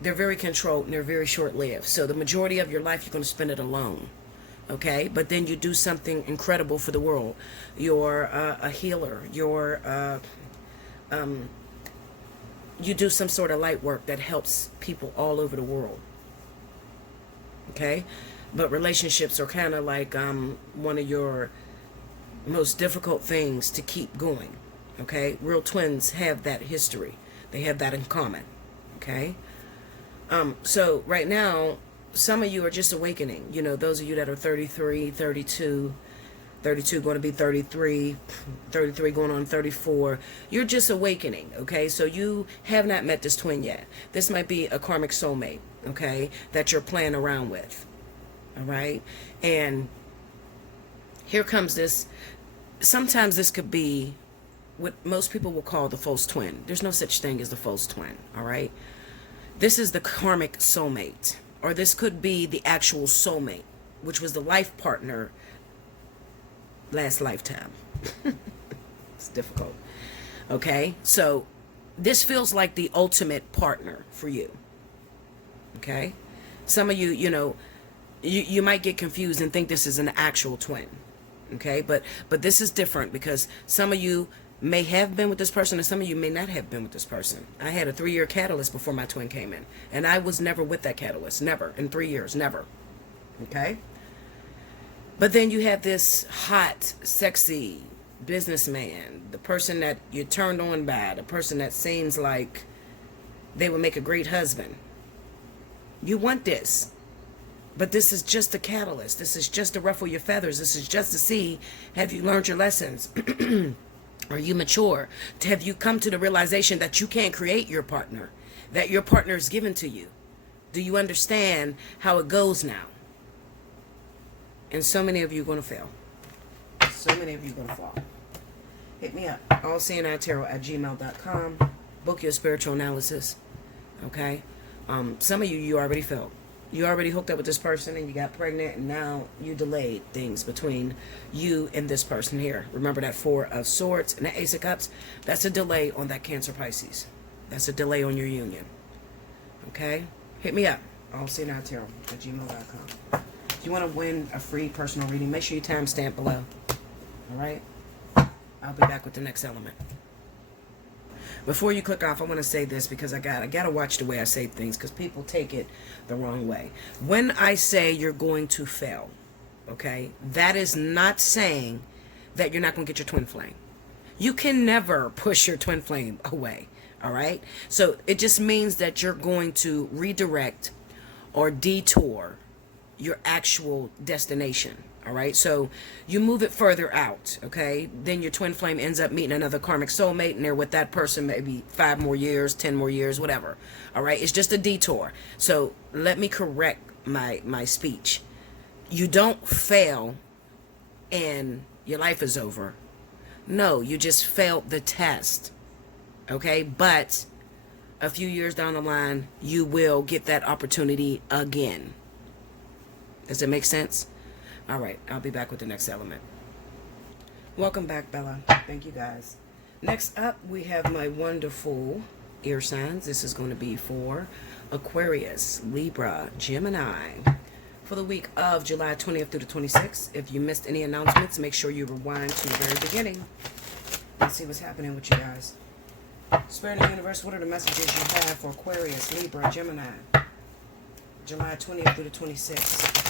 they're very controlled and they're very short-lived. So the majority of your life, you're going to spend it alone, okay? But then you do something incredible for the world. You're a healer. You do some sort of light work that helps people all over the world. Okay? But relationships are kind of like one of your most difficult things to keep going. Okay? Real twins have that history. They have that in common. Okay? So right now, some of you are just awakening. You know, those of you that are 33, 32 going to be 33 going on 34. You're just awakening, okay? So you have not met this twin yet. This might be a karmic soulmate, okay, that you're playing around with, all right? And here comes this. Sometimes this could be what most people will call the false twin. There's no such thing as the false twin, all right? This is the karmic soulmate, or this could be the actual soulmate, which was the life partner last lifetime. It's difficult. Okay, so this feels like the ultimate partner for you. Okay, some of you, you might get confused and think this is an actual twin. Okay, but this is different because some of you may have been with this person and some of you may not have been with this person. I had a 3-year catalyst before my twin came in, and I was never with that catalyst. Never. In 3 years, never. Okay. But then you have this hot, sexy businessman, the person that you're turned on by, the person that seems like they would make a great husband. You want this, but this is just a catalyst. This is just to ruffle your feathers. This is just to see, have you learned your lessons? Are you mature? Have you come to the realization that you can't create your partner, that your partner is given to you? Do you understand how it goes now? And so many of you are going to fail. So many of you are going to fall. Hit me up. Allseeingeyetarot@gmail.com. Book your spiritual analysis. Okay? Some of you already failed. You already hooked up with this person and you got pregnant, and now you delayed things between you and this person here. Remember that 4 of Swords and the Ace of Cups? That's a delay on that Cancer Pisces. That's a delay on your union. Okay? Hit me up. Allseeingeyetarot@gmail.com. If you want to win a free personal reading, make sure you timestamp below. Alright? I'll be back with the next element. Before you click off, I want to say this because I gotta watch the way I say things because people take it the wrong way. When I say you're going to fail, okay, that is not saying that you're not going to get your twin flame. You can never push your twin flame away, all right? So it just means that you're going to redirect or detour your actual destination. All right, so you move it further out. Okay, then your twin flame ends up meeting another karmic soulmate, and they're with that person maybe 5 more years, 10 more years, whatever. All right, it's just a detour. So let me correct my speech. You don't fail and your life is over. No, you just failed the test. Okay, but a few years down the line, you will get that opportunity again. Does it make sense? All right, I'll be back with the next element. Welcome back, Bella. Thank you, guys. Next up, we have my wonderful air signs. This is going to be for Aquarius, Libra, Gemini, for the week of July 20th through the 26th. If you missed any announcements, make sure you rewind to the very beginning and see what's happening with you guys. Spirit of the universe, what are the messages you have for Aquarius, Libra, Gemini, July 20th through the 26th?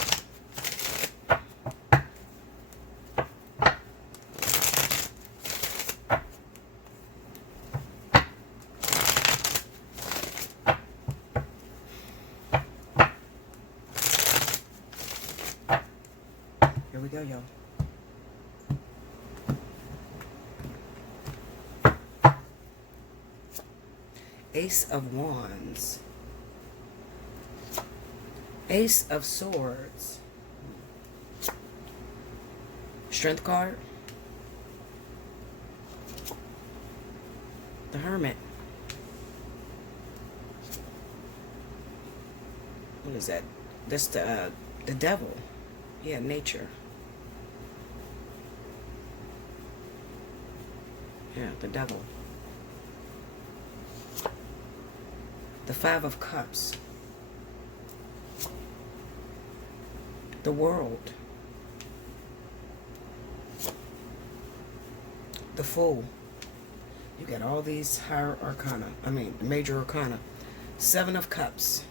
Here we go, y'all. Ace of Wands. Ace of Swords. Strength card. The Hermit. What is that? That's the devil. Yeah, nature. Yeah, the devil. The Five of Cups. The World. The Fool. You got all these higher arcana. Major arcana. Seven of Cups.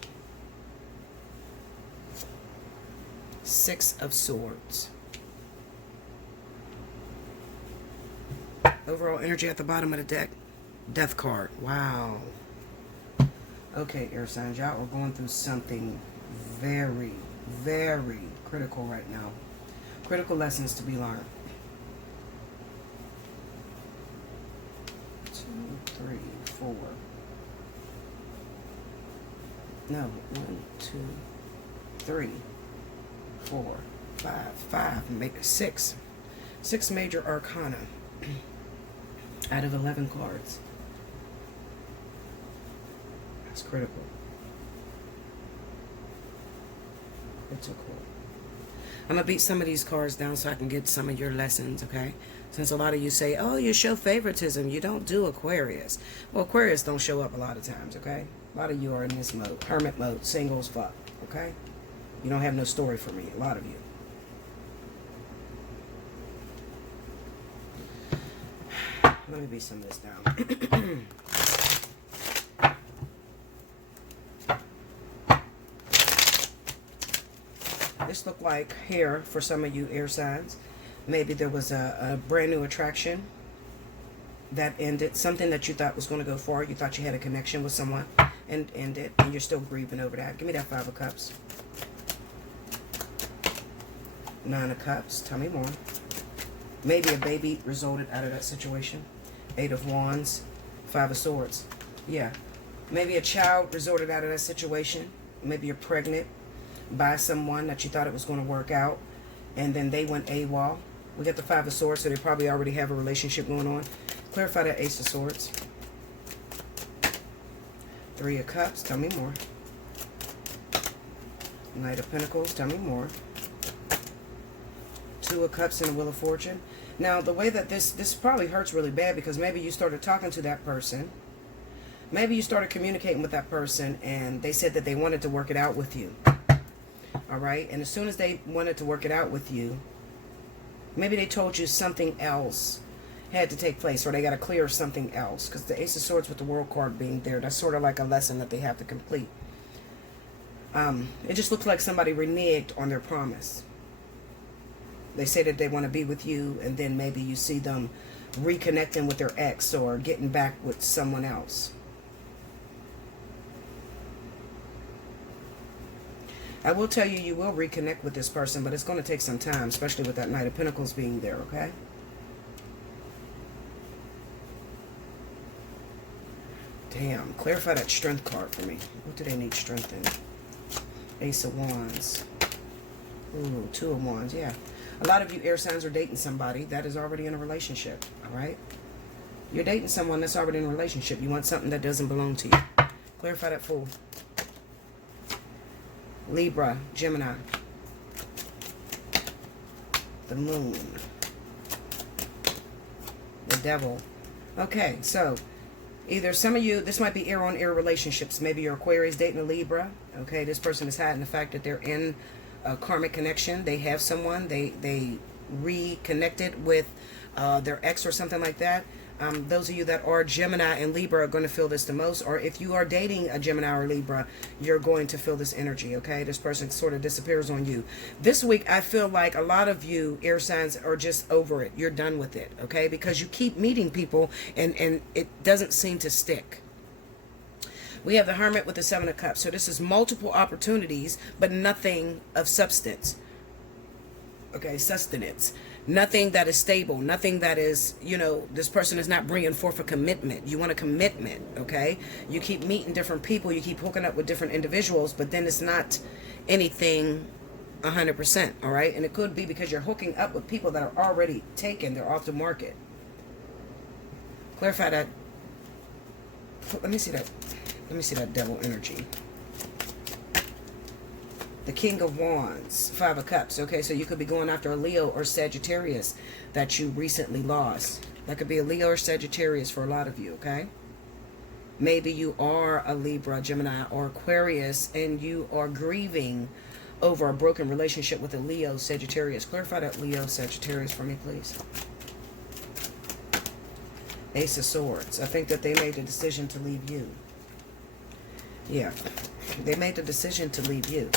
Six of Swords. Overall energy at the bottom of the deck. Death card. Wow. Okay, air signs, y'all are going through something very, very critical right now. Critical lessons to be learned. 2, 3, 4. No, 1, 2, 3, 4, 5, 6. 6 major arcana out of 11 cards. It's critical. It's so cool. I'm going to beat some of these cards down so I can get some of your lessons, okay? Since a lot of you say, oh, you show favoritism. You don't do Aquarius. Well, Aquarius don't show up a lot of times, okay? A lot of you are in this mode. Hermit mode. Single as fuck, okay? You don't have no story for me. A lot of you. Let me beat some of this down. This looked like hair for some of you air signs. Maybe there was a brand new attraction that ended. Something that you thought was going to go far. You thought you had a connection with someone and ended. And you're still grieving over that. Give me that 5 of Cups. 9 of Cups. Tell me more. Maybe a baby resulted out of that situation. 8 of Wands. 5 of Swords. Yeah. Maybe a child resorted out of that situation. Maybe you're pregnant by someone that you thought it was going to work out, and then they went AWOL. We got the 5 of Swords, so they probably already have a relationship going on. Clarify that Ace of Swords. 3 of Cups, tell me more. Knight of Pentacles, tell me more. 2 of Cups and the Wheel of Fortune. Now, the way that this probably hurts really bad because maybe you started talking to that person. Maybe you started communicating with that person, and they said that they wanted to work it out with you. All right, and as soon as they wanted to work it out with you, maybe they told you something else had to take place, or they got to clear something else, because the Ace of Swords with the World card being there, that's sort of like a lesson that they have to complete. It just looks like somebody reneged on their promise. They say that they want to be with you, and then maybe you see them reconnecting with their ex or getting back with someone else. I will tell you, you will reconnect with this person, but it's going to take some time, especially with that Knight of Pentacles being there, okay? Damn. Clarify that strength card for me. What do they need strength in? Ace of Wands. Ooh, Two of Wands, yeah. A lot of you air signs are dating somebody that is already in a relationship, all right? You're dating someone that's already in a relationship. You want something that doesn't belong to you. Clarify that Fool. Libra, Gemini. The Moon. The Devil. Okay, so either some of you, this might be air-on-air relationships. Maybe you're Aquarius dating a Libra. Okay, this person is hiding the fact that they're in a karmic connection. They have someone. They reconnected with their ex or something like that. Those of you that are Gemini and Libra are going to feel this the most. Or if you are dating a Gemini or Libra, you're going to feel this energy, okay? This person sort of disappears on you. This week, I feel like a lot of you air signs are just over it. You're done with it, okay? Because you keep meeting people and it doesn't seem to stick. We have the Hermit with the Seven of Cups. So this is multiple opportunities, but nothing of substance. Okay, sustenance. Nothing that is stable. Nothing that is, you know, this person is not bringing forth a commitment. You want a commitment, okay? You keep meeting different people. You keep hooking up with different individuals, but then it's not anything 100%, all right? And it could be because you're hooking up with people that are already taken. They're off the market. Clarify that. Let me see that. Let me see that Devil energy. The King of Wands, Five of Cups. Okay, so you could be going after a Leo or Sagittarius that you recently lost. That could be a Leo or Sagittarius for a lot of you, okay? Maybe you are a Libra, Gemini, or Aquarius, and you are grieving over a broken relationship with a Leo, Sagittarius. Clarify that Leo, Sagittarius for me, please. Ace of Swords. I think that they made the decision to leave you. Yeah, they made the decision to leave you.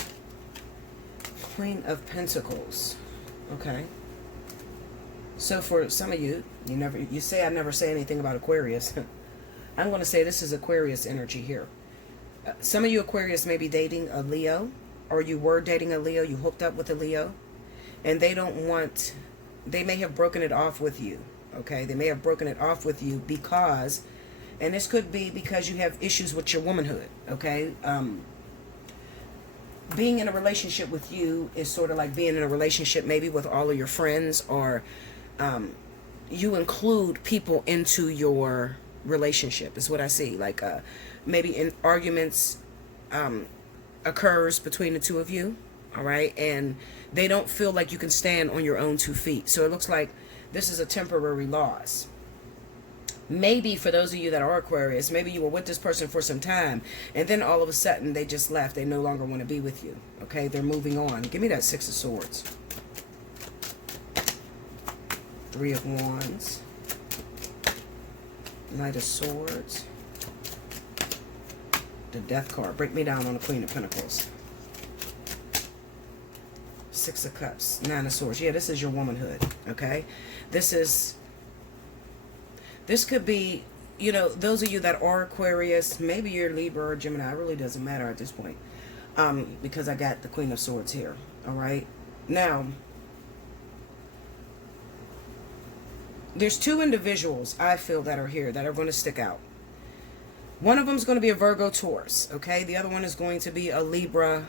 Queen of Pentacles. Okay. So for some of you, you say I never say anything about Aquarius. I'm going to say this is Aquarius energy here. Some of you Aquarius may be dating a Leo, or you were dating a Leo, you hooked up with a Leo, and they may have broken it off with you. Okay, they may have broken it off with you because, and this could be because you have issues with your womanhood. Okay, being in a relationship with you is sort of like being in a relationship maybe with all of your friends, or you include people into your relationship is what I see. Like maybe in arguments occurs between the two of you, all right, and they don't feel like you can stand on your own 2 feet. So it looks like this is a temporary loss. Maybe for those of you that are Aquarius, maybe you were with this person for some time, and then all of a sudden they just left. They no longer want to be with you. Okay, they're moving on. Give me that Six of Swords. Three of Wands. Knight of Swords. The Death card. Break me down on the Queen of Pentacles. Six of Cups. Nine of Swords. Yeah, this is your womanhood. Okay, This could be, you know, those of you that are Aquarius, maybe you're Libra or Gemini. It really doesn't matter at this point, because I got the Queen of Swords here. All right. Now, there's 2 individuals I feel that are here that are going to stick out. One of them is going to be a Virgo Taurus. Okay. The other one is going to be a Libra.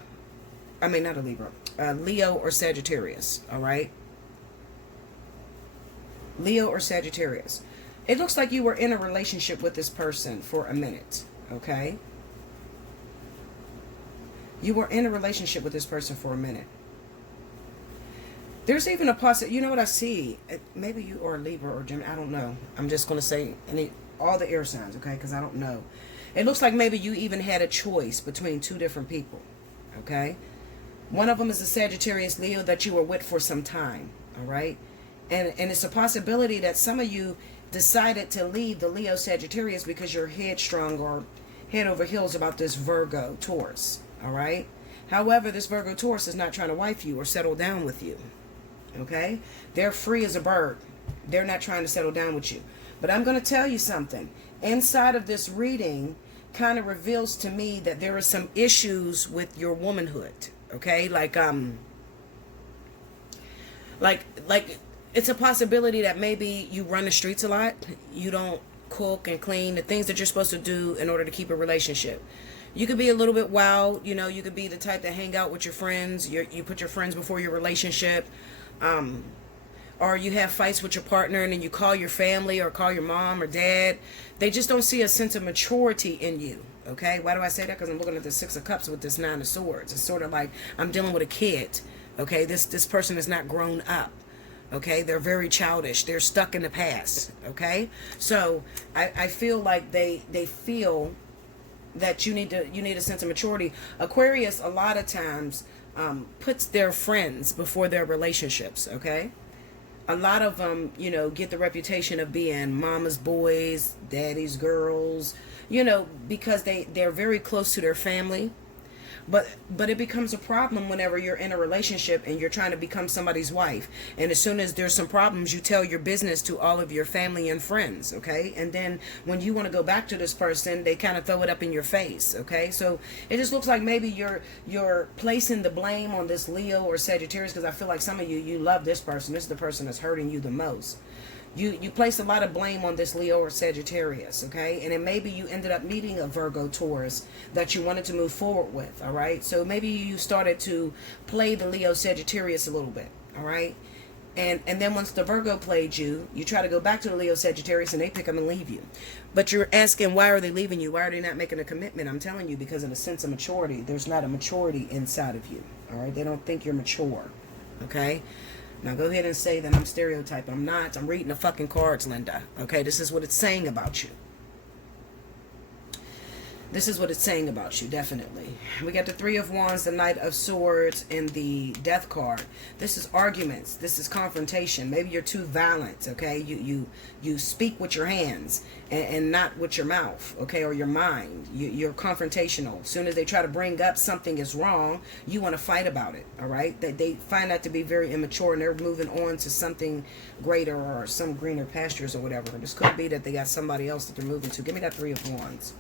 I mean, not a Libra. Leo or Sagittarius. All right. Leo or Sagittarius. It looks like you were in a relationship with this person for a minute, okay? You were in a relationship with this person for a minute. There's even a possibility, you know what I see? Maybe you are a Libra or Gemini, I don't know. I'm just going to say all the air signs, okay? Because I don't know. It looks like maybe you even had a choice between 2 different people, okay? One of them is a Sagittarius Leo that you were with for some time, all right? And it's a possibility that some of you decided to leave the Leo Sagittarius because you're headstrong or head over heels about this Virgo Taurus, all right? However, this Virgo Taurus is not trying to wife you or settle down with you, okay? They're free as a bird. They're not trying to settle down with you. But I'm going to tell you something. Inside of this reading kind of reveals to me that there are some issues with your womanhood, okay? Like it's a possibility that maybe you run the streets a lot. You don't cook and clean the things that you're supposed to do in order to keep a relationship. You could be a little bit wild, you know. You could be the type to hang out with your friends. You put your friends before your relationship. Or you have fights with your partner and then you call your family or call your mom or dad. They just don't see a sense of maturity in you. Okay, why do I say that? Because I'm looking at the Six of Cups with this Nine of Swords. It's sort of like I'm dealing with a kid. Okay, this person is not grown up. Okay, they're very childish. They're stuck in the past. Okay, so I feel like they feel that you need a sense of maturity. Aquarius a lot of times puts their friends before their relationships. Okay, a lot of them, you know, get the reputation of being mama's boys, daddy's girls, you know, because they're very close to their family. But it becomes a problem whenever you're in a relationship and you're trying to become somebody's wife. And as soon as there's some problems, you tell your business to all of your family and friends, okay? And then when you want to go back to this person, they kind of throw it up in your face, okay? So it just looks like maybe you're placing the blame on this Leo or Sagittarius, because I feel like some of you love this person. This is the person that's hurting you the most. You place a lot of blame on this Leo or Sagittarius, okay? And then maybe you ended up meeting a Virgo Taurus that you wanted to move forward with, all right? So maybe you started to play the Leo Sagittarius a little bit, all right? And then once the Virgo played you, you try to go back to the Leo Sagittarius and they pick up and leave you. But you're asking, why are they leaving you? Why are they not making a commitment? I'm telling you, because of a sense of maturity. There's not a maturity inside of you, all right? They don't think you're mature, okay? Now go ahead and say that I'm stereotyping. I'm not. I'm reading the fucking cards, Linda. Okay, this is what it's saying about you. This is what it's saying about you, definitely. We got the Three of Wands, the Knight of Swords, and the Death card. This is arguments. This is confrontation. Maybe you're too violent, okay? You speak with your hands and not with your mouth, okay, or your mind. You're confrontational. As soon as they try to bring up something is wrong, you want to fight about it, all right? They find that to be very immature, and they're moving on to something greater or some greener pastures or whatever. This could be that they got somebody else that they're moving to. Give me that Three of Wands.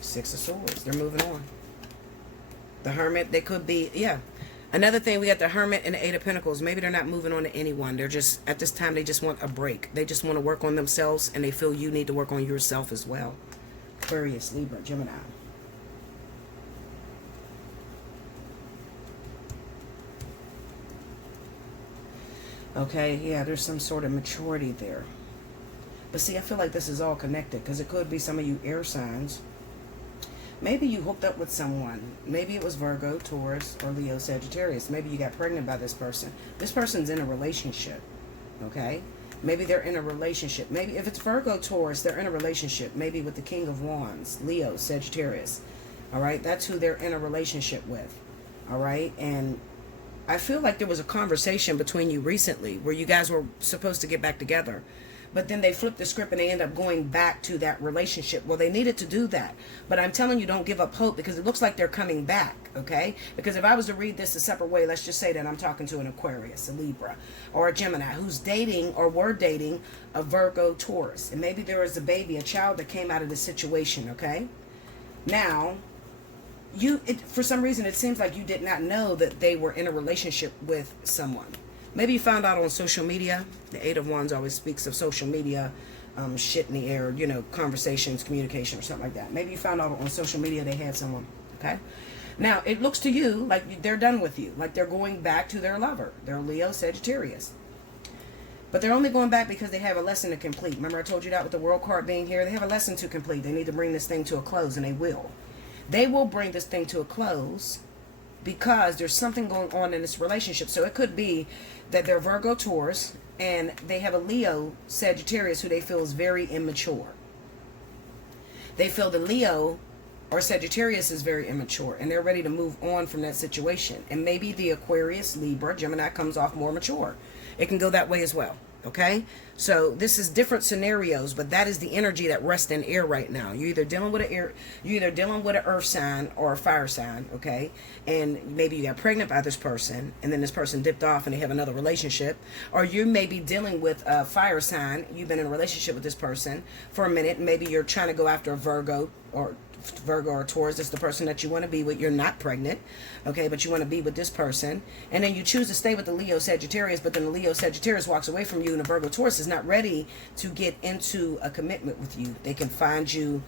Six of Swords. They're moving on. The Hermit. They could be, yeah. Another thing, we got the Hermit and the Eight of Pentacles. Maybe they're not moving on to anyone. They're just, at this time, they just want a break. They just want to work on themselves, and they feel you need to work on yourself as well. Aquarius, Libra, Gemini. Okay, yeah, there's some sort of maturity there. But see, I feel like this is all connected, because it could be some of you air signs. Maybe you hooked up with someone. Maybe it was Virgo, Taurus, or Leo, Sagittarius. Maybe you got pregnant by this person. This person's in a relationship, okay? Maybe they're in a relationship. Maybe if it's Virgo, Taurus, they're in a relationship. Maybe with the King of Wands, Leo, Sagittarius, all right? That's who they're in a relationship with, all right? And I feel like there was a conversation between you recently where you guys were supposed to get back together. But then they flip the script and they end up going back to that relationship. Well, they needed to do that. But I'm telling you, don't give up hope, because it looks like they're coming back, okay? Because if I was to read this a separate way, let's just say that I'm talking to an Aquarius, a Libra, or a Gemini who's dating or were dating a Virgo Taurus. And maybe there was a baby, a child that came out of the situation, okay? Now, for some reason, it seems like you did not know that they were in a relationship with someone. Maybe you found out on social media. The Eight of Wands always speaks of social media, shit in the air, you know, conversations, communication, or something like that. Maybe you found out on social media they had someone, okay? Now, it looks to you like they're done with you, like they're going back to their lover. They're Leo, Sagittarius. But they're only going back because they have a lesson to complete. Remember I told you that with the World card being here? They have a lesson to complete. They need to bring this thing to a close, and they will. They will bring this thing to a close because there's something going on in this relationship. So it could be that they're Virgo Taurus and they have a Leo Sagittarius who they feel is very immature. They feel the Leo or Sagittarius is very immature and they're ready to move on from that situation. And maybe the Aquarius, Libra, Gemini comes off more mature. It can go that way as well. Okay, so this is different scenarios, but that is the energy that rests in air right now. You're either dealing with an earth sign or a fire sign, okay? And maybe you got pregnant by this person, and then this person dipped off and they have another relationship, or you may be dealing with a fire sign. You've been in a relationship with this person for a minute, and maybe you're trying to go after a Virgo or Virgo or Taurus, it's the person that you want to be with. You're not pregnant, okay, but you want to be with this person. And then you choose to stay with the Leo Sagittarius, but then the Leo Sagittarius walks away from you, and the Virgo Taurus is not ready to get into a commitment with you. They can find you.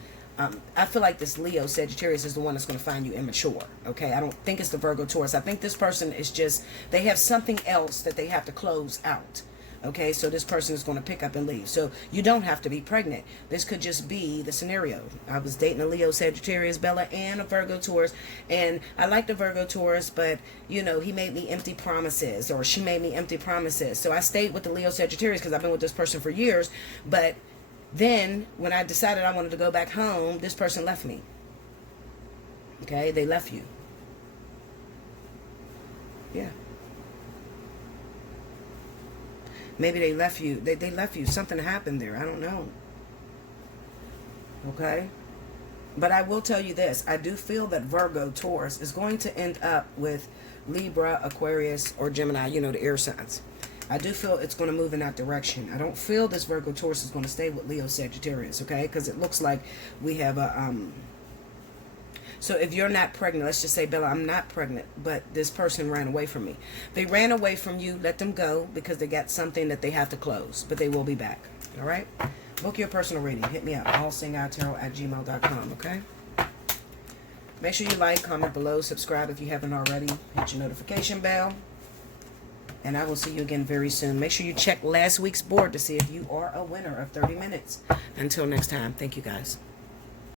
I feel like this Leo Sagittarius is the one that's going to find you immature, okay? I don't think it's the Virgo Taurus. I think this person is just, they have something else that they have to close out. Okay, so this person is going to pick up and leave. So you don't have to be pregnant. This could just be the scenario. I was dating a Leo Sagittarius, Bella, and a Virgo Taurus. And I like the Virgo Taurus, but, you know, he made me empty promises, or she made me empty promises. So I stayed with the Leo Sagittarius because I've been with this person for years. But then when I decided I wanted to go back home, this person left me. Okay, they left you. Yeah. Maybe they left you. They left you. Something happened there. I don't know. Okay? But I will tell you this. I do feel that Virgo Taurus is going to end up with Libra, Aquarius, or Gemini. You know, the air signs. I do feel it's going to move in that direction. I don't feel this Virgo Taurus is going to stay with Leo Sagittarius. Okay? Because it looks like we have a... So if you're not pregnant, let's just say, Bella, I'm not pregnant, but this person ran away from me. They ran away from you. Let them go because they got something that they have to close, but they will be back. All right? Book your personal reading. Hit me up, allseeingeyetarot@gmail.com, okay? Make sure you like, comment below, subscribe if you haven't already. Hit your notification bell. And I will see you again very soon. Make sure you check last week's board to see if you are a winner of 30 minutes. Until next time, thank you guys.